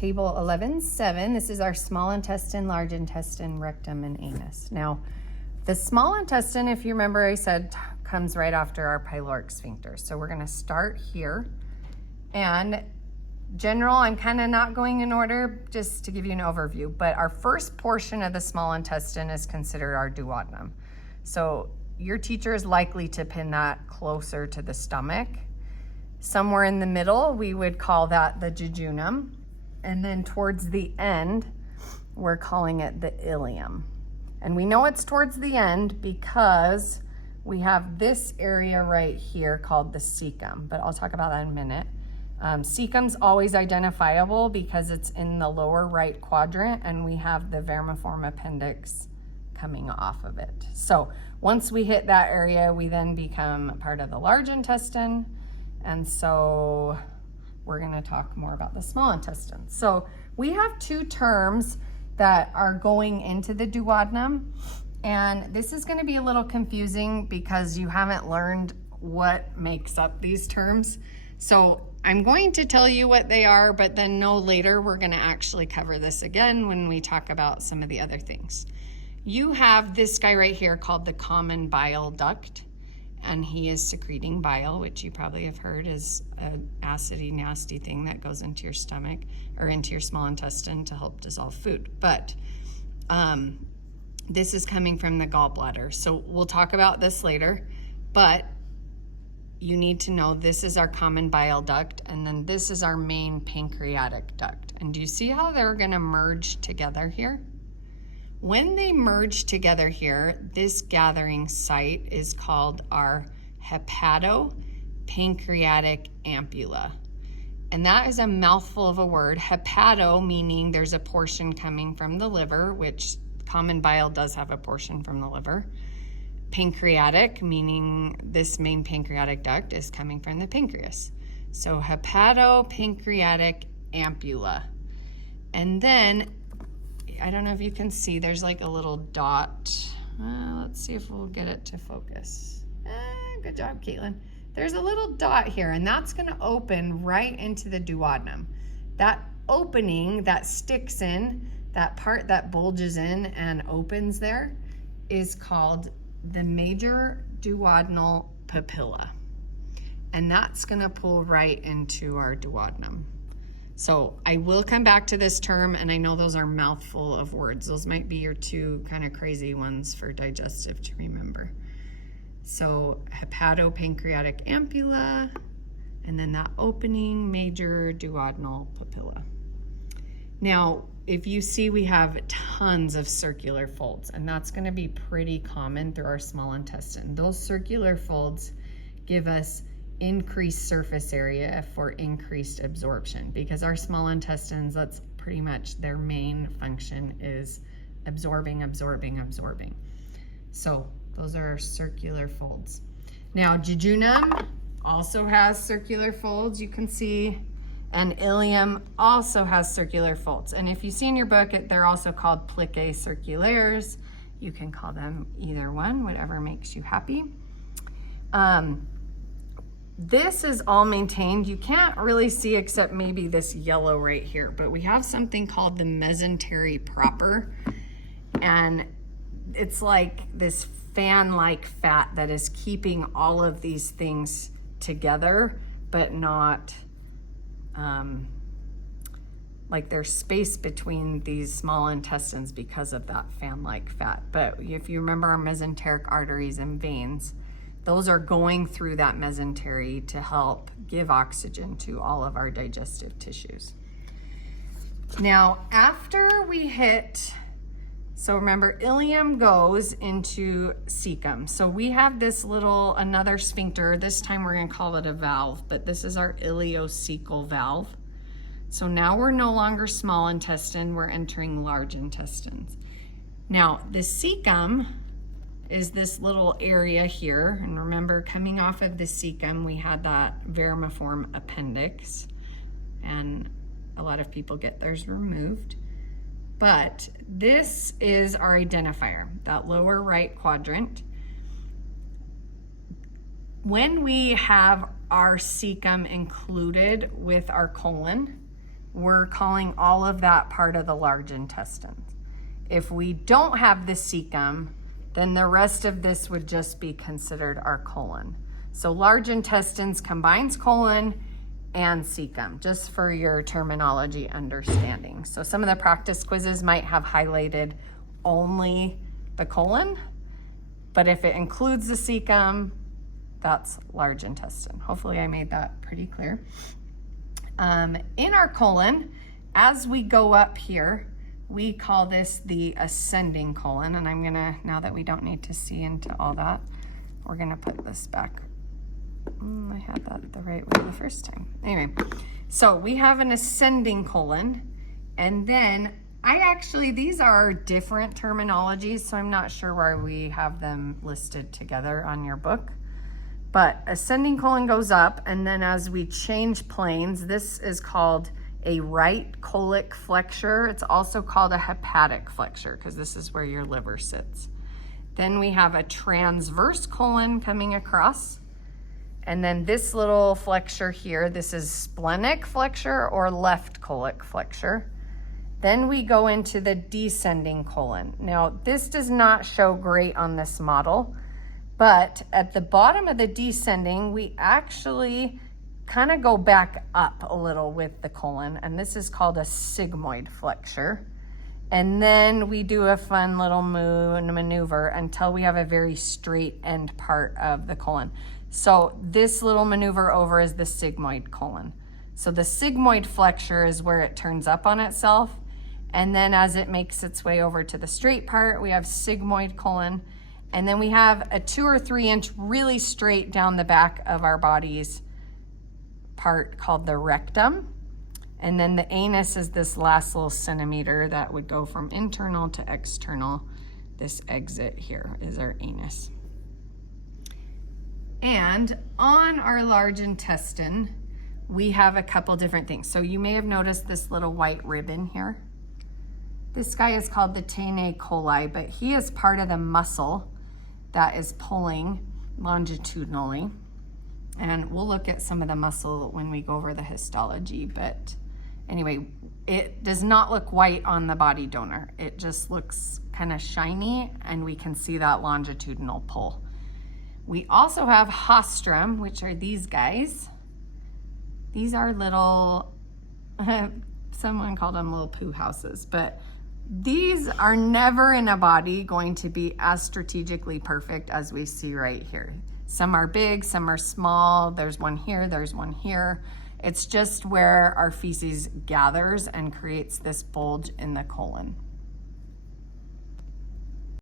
table 11.7. This is our small intestine, large intestine, rectum, and anus. Now, the small intestine, if you remember I said, comes right after our pyloric sphincter. So we're gonna start here. And general, I'm kind of not going in order just to give you an overview, but our first portion of the small intestine is considered our duodenum. So your teacher is likely to pin that closer to the stomach. Somewhere in the middle, we would call that the jejunum. And then towards the end, we're calling it the ileum. And we know it's towards the end because we have this area right here called the cecum, but I'll talk about that in a minute. Cecum's always identifiable because it's in the lower right quadrant and we have the vermiform appendix coming off of it. So once we hit that area, we then become part of the large intestine. And so we're gonna talk more about the small intestine. So we have two terms that are going into the duodenum. And this is gonna be a little confusing because you haven't learned what makes up these terms. So I'm going to tell you what they are, but then no later we're gonna actually cover this again when we talk about some of the other things. You have this guy right here called the common bile duct, and he is secreting bile, which you probably have heard is an acidy, nasty thing that goes into your stomach or into your small intestine to help dissolve food. But this is coming from the gallbladder. So we'll talk about this later, but you need to know this is our common bile duct, and then this is our main pancreatic duct. And do you see how they're gonna merge together here? When they merge together here, this gathering site is called our hepatopancreatic ampulla. And that is a mouthful of a word. Hepato meaning there's a portion coming from the liver, which common bile does have a portion from the liver. Pancreatic meaning this main pancreatic duct is coming from the pancreas. So hepatopancreatic ampulla. And then I don't know if you can see, there's like a little dot. Let's see if we'll get it to focus. Good job, Caitlin. There's a little dot here, and that's gonna open right into the duodenum. That opening that sticks in, that part that bulges in and opens there, is called the major duodenal papilla. And that's gonna pull right into our duodenum. So I will come back to this term, and I know those are mouthful of words. Those might be your two kind of crazy ones for digestive to remember. So hepatopancreatic ampulla, and then that opening, major duodenal papilla. Now, if you see, we have tons of circular folds, and that's gonna be pretty common through our small intestine. Those circular folds give us increased surface area for increased absorption, because our small intestines, that's pretty much their main function, is absorbing. So those are our circular folds. Now jejunum also has circular folds, you can see, and ileum also has circular folds. And if you see in your book, they're also called plicae circulaires. You can call them either one, whatever makes you happy. This is all maintained. You can't really see except maybe this yellow right here, but we have something called the mesentery proper, and it's like this fan-like fat that is keeping all of these things together, but not like there's space between these small intestines because of that fan-like fat. But if you remember our mesenteric arteries and veins, those are going through that mesentery to help give oxygen to all of our digestive tissues. Now, after we hit, so remember, ileum goes into cecum. So we have this little, another sphincter. This time we're gonna call it a valve, but this is our ileocecal valve. So now we're no longer small intestine, we're entering large intestines. Now, the cecum is this little area here, and remember, coming off of the cecum, we had that vermiform appendix, and a lot of people get theirs removed. But this is our identifier, that lower right quadrant. When we have our cecum included with our colon, we're calling all of that part of the large intestine. If we don't have the cecum, then the rest of this would just be considered our colon. So large intestines combines colon and cecum, just for your terminology understanding. So some of the practice quizzes might have highlighted only the colon, but if it includes the cecum, that's large intestine. Hopefully I made that pretty clear. In our colon, as we go up here, we call this the ascending colon, and I'm gonna, now that we don't need to see into all that, we're gonna put this back. I had that the right way the first time. Anyway, so we have an ascending colon, and then these are different terminologies, so I'm not sure why we have them listed together on your book. But ascending colon goes up, and then as we change planes, this is called a right colic flexure. It's also called a hepatic flexure because this is where your liver sits. Then we have a transverse colon coming across. And then this little flexure here, this is splenic flexure or left colic flexure. Then we go into the descending colon. Now, this does not show great on this model, but at the bottom of the descending, we actually kind of go back up a little with the colon, and this is called a sigmoid flexure. And then we do a fun little maneuver until we have a very straight end part of the colon. So this little maneuver over is the sigmoid colon. So the sigmoid flexure is where it turns up on itself. And then as it makes its way over to the straight part, we have sigmoid colon. And then we have a 2 or 3 inch really straight down the back of our bodies part called the rectum. And then the anus is this last little centimeter that would go from internal to external. This exit here is our anus. And on our large intestine, we have a couple different things. So you may have noticed this little white ribbon here. This guy is called the tene coli, but he is part of the muscle that is pulling longitudinally. And we'll look at some of the muscle when we go over the histology, but anyway, it does not look white on the body donor. It just looks kind of shiny, and we can see that longitudinal pull. We also have hostrum, which are these guys. These are little, someone called them little poo houses, but these are never in a body going to be as strategically perfect as we see right here. Some are big, some are small. There's one here, there's one here. It's just where our feces gathers and creates this bulge in the colon.